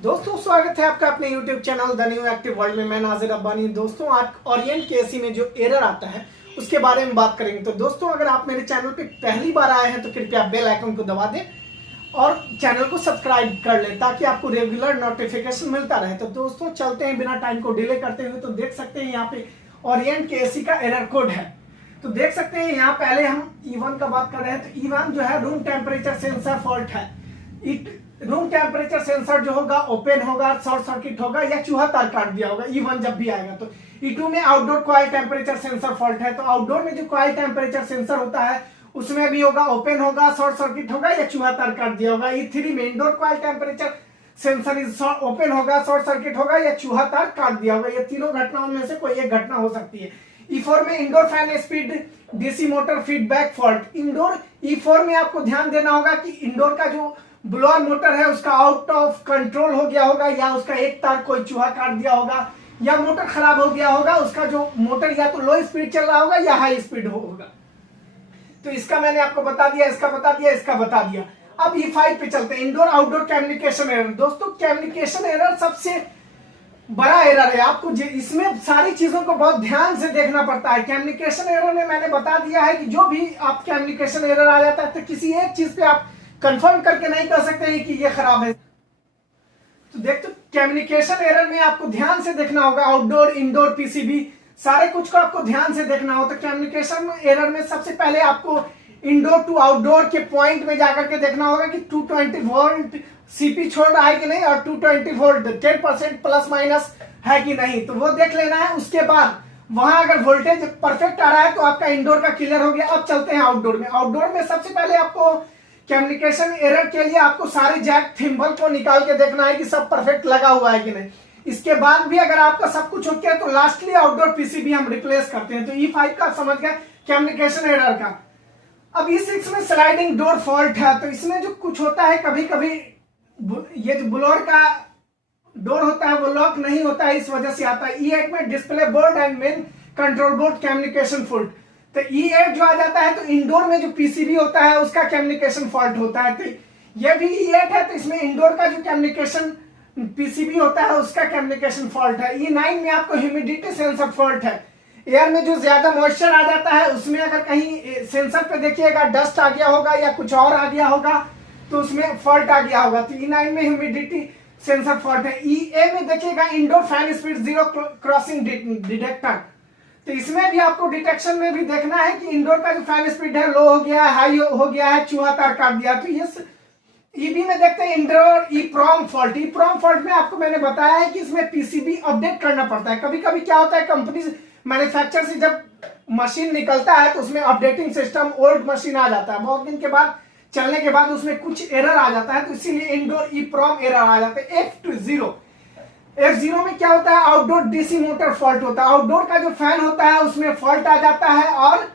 दोस्तों स्वागत है आपका अपने YouTube channel the new active world में। मैं नाजिर अब्बानी। दोस्तों आज ओरिएंट के एसी में जो एरर आता है उसके बारे में बात करेंगे। तो दोस्तों अगर आप मेरे चैनल पे पहली बार आए हैं तो कृपया बेल आइकन को दबा दें और चैनल को सब्सक्राइब कर लें ताकि आपको रेगुलर नोटिफिकेशन मिलता रहे। तो दोस्तों चलते हैं बिना टाइम को डिले करते हुए। तो देख सकते हैं यहाँ पे ओरिएंट के एसी का एरर कोड है। तो देख सकते हैं यहाँ पहले हम E1 का बात कर रहे हैं। तो E1 जो है रूम टेम्परेचर सेंसर फॉल्ट है। रूम टेम्परेचर सेंसर जो होगा ओपन होगा, शॉर्ट सर्किट होगा या चूहा तार काट दिया होगा E1 जब भी आएगा। तो E2 में outdoor coil temperature sensor fault है। तो आउटडोर में जो कॉइल टेम्परेचर सेंसर होता है उसमें भी होगा ओपन होगा, शॉर्ट सर्किट होगा या चूहा तार काट दिया होगा। E3 में indoor coil temperature sensor is open होगा, शॉर्ट सर्किट होगा या चूहा तार काट दिया होगा। ये तीनों घटनाओं में से कोई एक घटना हो सकती है। E4 में indoor fan speed DC motor feedback fault. Indoor E4 में आपको ध्यान देना होगा कि इंडोर का जो ब्लोअर मोटर है उसका आउट ऑफ कंट्रोल हो गया होगा या उसका एक तार कोई चूहा काट दिया होगा या मोटर खराब हो गया होगा। उसका जो मोटर या तो लो स्पीड चल रहा होगा या हाई स्पीड होगा। तो इसका मैंने आपको बता दिया, इसका बता दिया, इसका बता दिया। अब E5 पे चलते हैं। Indoor outdoor communication error. दोस्तों कम्युनिकेशन एरर सबसे बड़ा एरर है। आपको इसमें सारी चीजों को बहुत ध्यान से देखना पड़ता है। कम्युनिकेशन एरर में मैंने बता दिया है कि जो भी आप कम्युनिकेशन एरर आ जाता है तो किसी एक चीज पे आप कंफर्म करके नहीं कर सकते कि ये खराब है। तो देख, तो कम्युनिकेशन एरर में आपको ध्यान से देखना होगा। आउटडोर इंडोर पीसीबी सारे कुछ को आपको ध्यान से देखना होगा। तो कम्युनिकेशन एरर में सबसे पहले आपको इंडोर टू आउटडोर के पॉइंट में जाकर के देखना होगा कि 220 वोल्ट सीपी छोड़ रहा है कि नहीं और 220 वोल्ट 10% प्लस माइनस है कि नहीं। तो वो देख लेना है। उसके बाद वहां अगर वोल्टेज परफेक्ट आ रहा है तो आपका इंडोर का क्लियर हो गया। अब चलते हैं आउटडोर में। आउटडोर में सबसे पहले आपको कम्युनिकेशन एरर के लिए आपको सारे जैक थिम्बल को निकाल के देखना है कि सब परफेक्ट लगा हुआ है कि नहीं। इसके बाद भी अगर आपका सब कुछ ओके है तो लास्टली आउटडोर पीसीबी हम रिप्लेस करते हैं। तो E5 का समझ गया कम्युनिकेशन एरर का। अब E6 में स्लाइडिंग डोर फॉल्ट है। तो इसमें जो कुछ होता है कभी कभी ये जो ब्लोअर का डोर होता है वो लॉक नहीं होता है, इस वजह से आता है। E8 में display board and main control board communication fault. तो E8 जो आ जाता है तो इंडोर में जो पीसीबी होता है उसका कम्युनिकेशन फॉल्ट होता है। तो ये भी E8 है। तो इसमें इंडोर का जो कम्युनिकेशन पीसीबी होता है उसका कम्युनिकेशन फॉल्ट है। E9 में आपको ह्यूमिडिटी सेंसर फॉल्ट है। एयर में जो ज्यादा मॉइस्चर आ जाता है उसमें अगर कहीं सेंसर पे देखिएगा डस्ट आ गया होगा या कुछ और आ गया होगा तो उसमें फॉल्ट आ गया होगा। तो E9 में ह्यूमिडिटी सेंसर फॉल्ट है। E8 में देखिएगा indoor fan speed zero crossing detector. तो इसमें भी आपको डिटेक्शन में भी देखना है कि इंडोर का जो फैन स्पीड है लो हो गया है, हाई हो गया है, चूहा तार काट दिया। तो ये EB में देखते हैं indoor EEPROM fault. EEPROM fault में आपको मैंने बताया है कि इसमें पीसीबी अपडेट करना पड़ता है। कभी कभी क्या होता है कंपनी मैन्युफैक्चर से जब मशीन निकलता है तो उसमें अपडेटिंग सिस्टम ओल्ड मशीन आ जाता है। बहुत दिन के बाद चलने के बाद उसमें कुछ एरर आ जाता है तो इसीलिए इंडोर EEPROM एरर आ जाता है। F0 में क्या होता है आउटडोर डीसी मोटर फॉल्ट होता है। आउटडोर का जो फैन होता है उसमें फॉल्ट आ जाता है और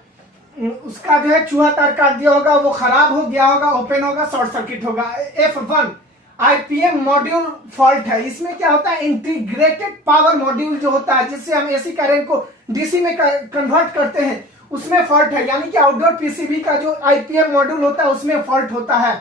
उसका जो है चूहा तार काट दिया होगा, वो खराब हो गया होगा, ओपन होगा, शॉर्ट सर्किट होगा। F1 IPM मॉड्यूल फॉल्ट है। इसमें क्या होता है इंटीग्रेटेड पावर मॉड्यूल जो होता है जिससे हम एसी करंट को डीसी में कन्वर्ट करते हैं उसमें फॉल्ट है। यानी कि आउटडोर पीसीबी का जो IPM मॉड्यूल होता है उसमें फॉल्ट होता है।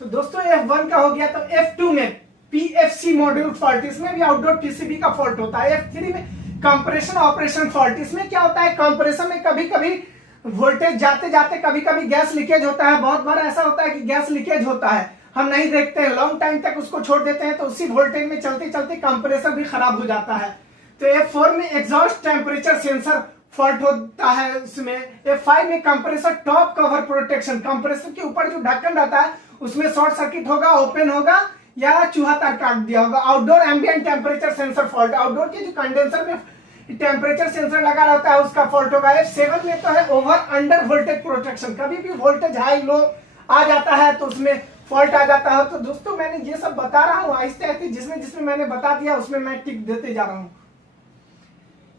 तो दोस्तों F1 का हो गया। तो F2 में PFC मॉड्यूल फॉल्ट, इसमें भी आउटडोर पीसीबी का फॉल्ट होता है। F3 में कंप्रेशन ऑपरेशन फॉल्ट। इसमें क्या होता है कंप्रेशन में कभी कभी वोल्टेज जाते जाते कभी कभी गैस लीकेज होता है। बहुत बार ऐसा होता है कि गैस लीकेज होता है, हम नहीं देखते हैं, लॉन्ग टाइम तक उसको छोड़ देते हैं तो उसी वोल्टेज में चलते चलते कंप्रेसर भी खराब हो जाता है। तो F4 में एग्जॉस्ट टेम्परेचर सेंसर फॉल्ट होता है। उसमें F5 में compressor top cover protection, compressor के ऊपर जो ढक्कन रहता है उसमें शॉर्ट सर्किट होगा, ओपन होगा या चूहा तार काट दिया होगा। Outdoor ambient temperature sensor fault, outdoor के जो कंडेंसर में टेम्परेचर सेंसर लगा रहता है उसका फॉल्ट होगा। F7 में तो है ओवर अंडर वोल्टेज प्रोटेक्शन, कभी भी वोल्टेज हाई लो आ जाता है तो उसमें फॉल्ट आ जाता है। तो दोस्तों मैंने ये सब बता रहा हूँ आहिस्ते आहिस्ते, जिसमें जिसमें मैंने बता दिया उसमें मैं टिक देते जा रहा हूँ।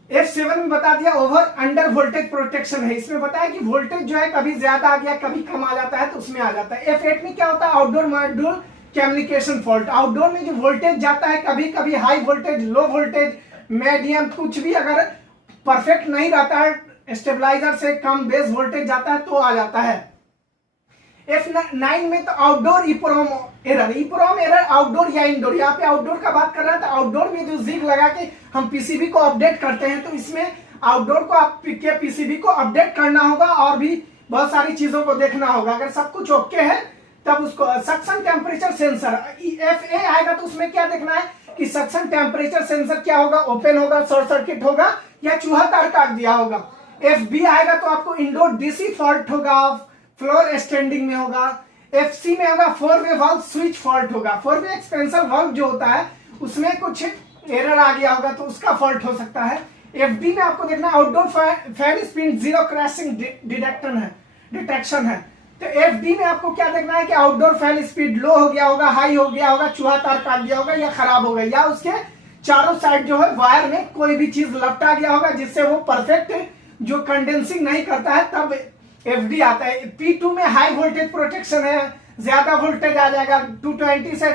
F7 में बता दिया ओवर अंडर वोल्टेज प्रोटेक्शन है। इसमें बताया कि वोल्टेज जो है कभी ज्यादा आ गया कभी कम आ जाता है तो उसमें आ जाता है। F8 में क्या होता है outdoor module communication fault. Outdoor में जो वोल्टेज जाता है कभी कभी high voltage, low voltage, medium, कुछ भी अगर परफेक्ट नहीं रहता है, स्टेबलाइजर से कम बेस वोल्टेज जाता है तो आ जाता है। F9 में तो आउटडोर ईप्रोम एरर आउटडोर या इंडोर, यहाँ पे आउटडोर का बात कर रहा था। आउटडोर में जो जिग लगा के हम पीसीबी को अपडेट करते हैं, तो इसमें आउटडोर को आपके पीसीबी को अपडेट करना होगा और भी बहुत सारी चीजों को देखना होगा। अगर सब कुछ ओके है तब उसको सक्शन टेम्परेचर सेंसर FA आएगा, तो उसमें क्या देखना है कि सक्शन टेम्परेचर सेंसर क्या होगा, ओपन होगा, शॉर्ट सर्किट होगा या चूहा तार काट दिया होगा। FB आएगा तो आपको इंडोर डीसी फॉल्ट होगा, फ्लोर स्टैंडिंग में होगा। FC में होगा 4-वे वाल्व स्विच फॉल्ट होगा। 4-वे एक्सपेंसर वाल्व जो होता है उसमें कुछ एरर आ गया होगा तो उसका फॉल्ट हो सकता है। FD में आपको देखना outdoor fan speed zero crashing detection है। तो FD में आपको क्या देखना है कि आउटडोर फैन स्पीड लो हो गया होगा, हाई हो गया होगा, चूहा तार काट दिया होगा या खराब हो गया, या उसके चारों साइड जो है वायर में कोई भी चीज लपटा गया होगा जिससे वो परफेक्ट जो कंडेंसिंग नहीं करता है, तब FD आता है। P2 में हाई वोल्टेज प्रोटेक्शन है, ज्यादा वोल्टेज आ जाएगा 220 से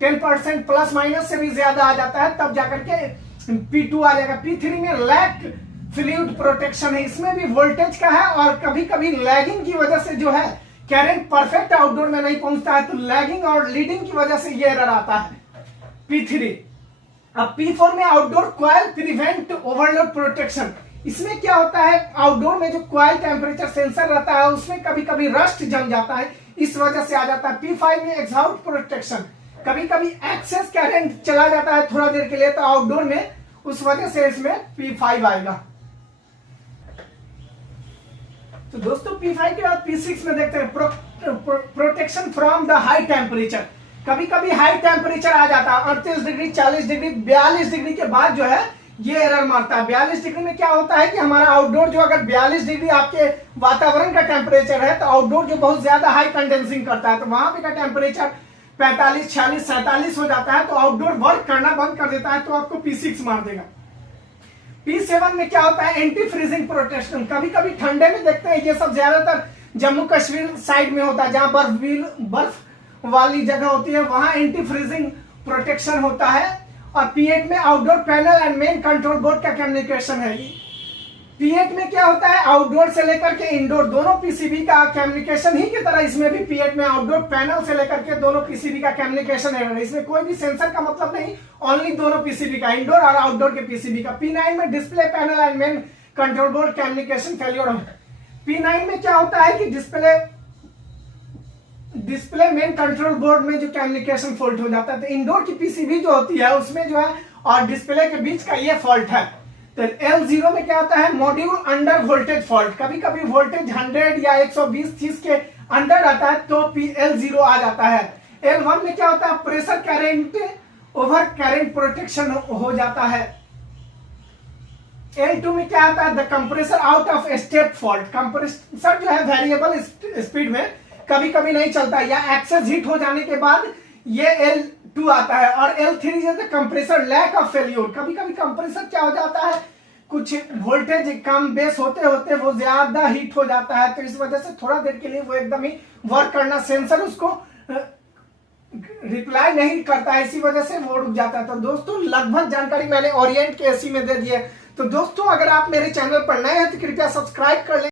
10% प्लस माइनस से भी ज्यादा आ जाता है, तब जाकर के P2 आ जाएगा। P3 में लैग फ्लूइड प्रोटेक्शन है, इसमें भी वोल्टेज का है और कभी कभी लैगिंग की वजह से जो है करंट परफेक्ट आउटडोर में नहीं पहुंचता है, तो लैगिंग और लीडिंग की वजह से ये एरर आता है P3। अब P4 में outdoor coil prevent overload protection, इसमें क्या होता है आउटडोर में जो कॉइल टेम्परेचर सेंसर रहता है उसमें कभी कभी रस्ट जम जाता है, इस वजह से आ जाता है। P5 में एग्जॉस्ट प्रोटेक्शन, कभी कभी एक्सेस करंट चला जाता है थोड़ा देर के लिए तो आउटडोर में, उस वजह से इसमें P5 आएगा। तो दोस्तों P5 के बाद P6 में देखते हैं protection from the high temperature. कभी कभी हाई टेम्परेचर आ जाता है 38 डिग्री, 40 डिग्री, 42 डिग्री के बाद जो है ये एरर मारता है। 42 डिग्री में क्या होता है कि हमारा आउटडोर जो अगर 42 डिग्री आपके वातावरण का टेम्परेचर है तो आउटडोर जो बहुत ज्यादा हाई कंडेंसिंग करता है, तो वहां पे का टेम्परेचर 45, 46, 47 हो जाता है, तो आउटडोर वर्क करना बंद कर देता है, तो आपको P6 मार देगा। P7 में क्या होता है एंटी फ्रीजिंग प्रोटेक्शन, कभी कभी ठंडे में देखते हैं ये सब ज्यादातर जम्मू कश्मीर साइड में होता है जहां बर्फ वाली जगह होती है, वहां एंटी फ्रीजिंग प्रोटेक्शन होता है। और P8 में outdoor panel and main control board का कम्युनिकेशन है। P8 में क्या होता है आउटडोर से लेकर के इंडोर दोनों पीसीबी का कम्युनिकेशन ही की तरह इसमें भी P8 में आउटडोर पैनल से लेकर के दोनों पीसीबी का कम्युनिकेशन है, इसमें कोई भी सेंसर का मतलब नहीं, ओनली दोनों पीसीबी का, इंडोर और आउटडोर के पीसीबी का। P9 में display panel and main control board communication failure है। P9 में क्या होता है कि डिस्प्ले मेन कंट्रोल बोर्ड में जो कम्युनिकेशन फॉल्ट हो जाता है, तो इंडोर की पीसीबी जो होती है उसमें जो है और डिस्प्ले के बीच का ये फॉल्ट है। तो L0 में क्या होता है मॉड्यूल अंडर वोल्टेज फॉल्ट, कभी कभी वोल्टेज 100 या 120-30 के अंडर आता है तो L0 आ जाता है। L1 में क्या होता है pressure current over current protection हो जाता है। L2 में क्या आता है the compressor out of step fault, compressor जो है वेरिएबल स्पीड में कभी कभी नहीं चलता या एक्सेस हीट हो जाने के बाद ये L2 आता है। और L3 जो है कंप्रेसर लैक ऑफ फेल्योर, कभी कभी कंप्रेसर क्या हो जाता है कुछ वोल्टेज कम बेस होते होते वो ज्यादा हीट हो जाता है, तो इस वजह से थोड़ा देर के लिए वो एकदम ही वर्क करना सेंसर उसको रिप्लाई नहीं करता है, इसी वजह से वो रुक जाता है। तो दोस्तों लगभग जानकारी मैंने ओरिएंट के एसी में दे दी है। तो दोस्तों अगर आप मेरे चैनल पर नए हैं तो कृपया सब्सक्राइब कर लें।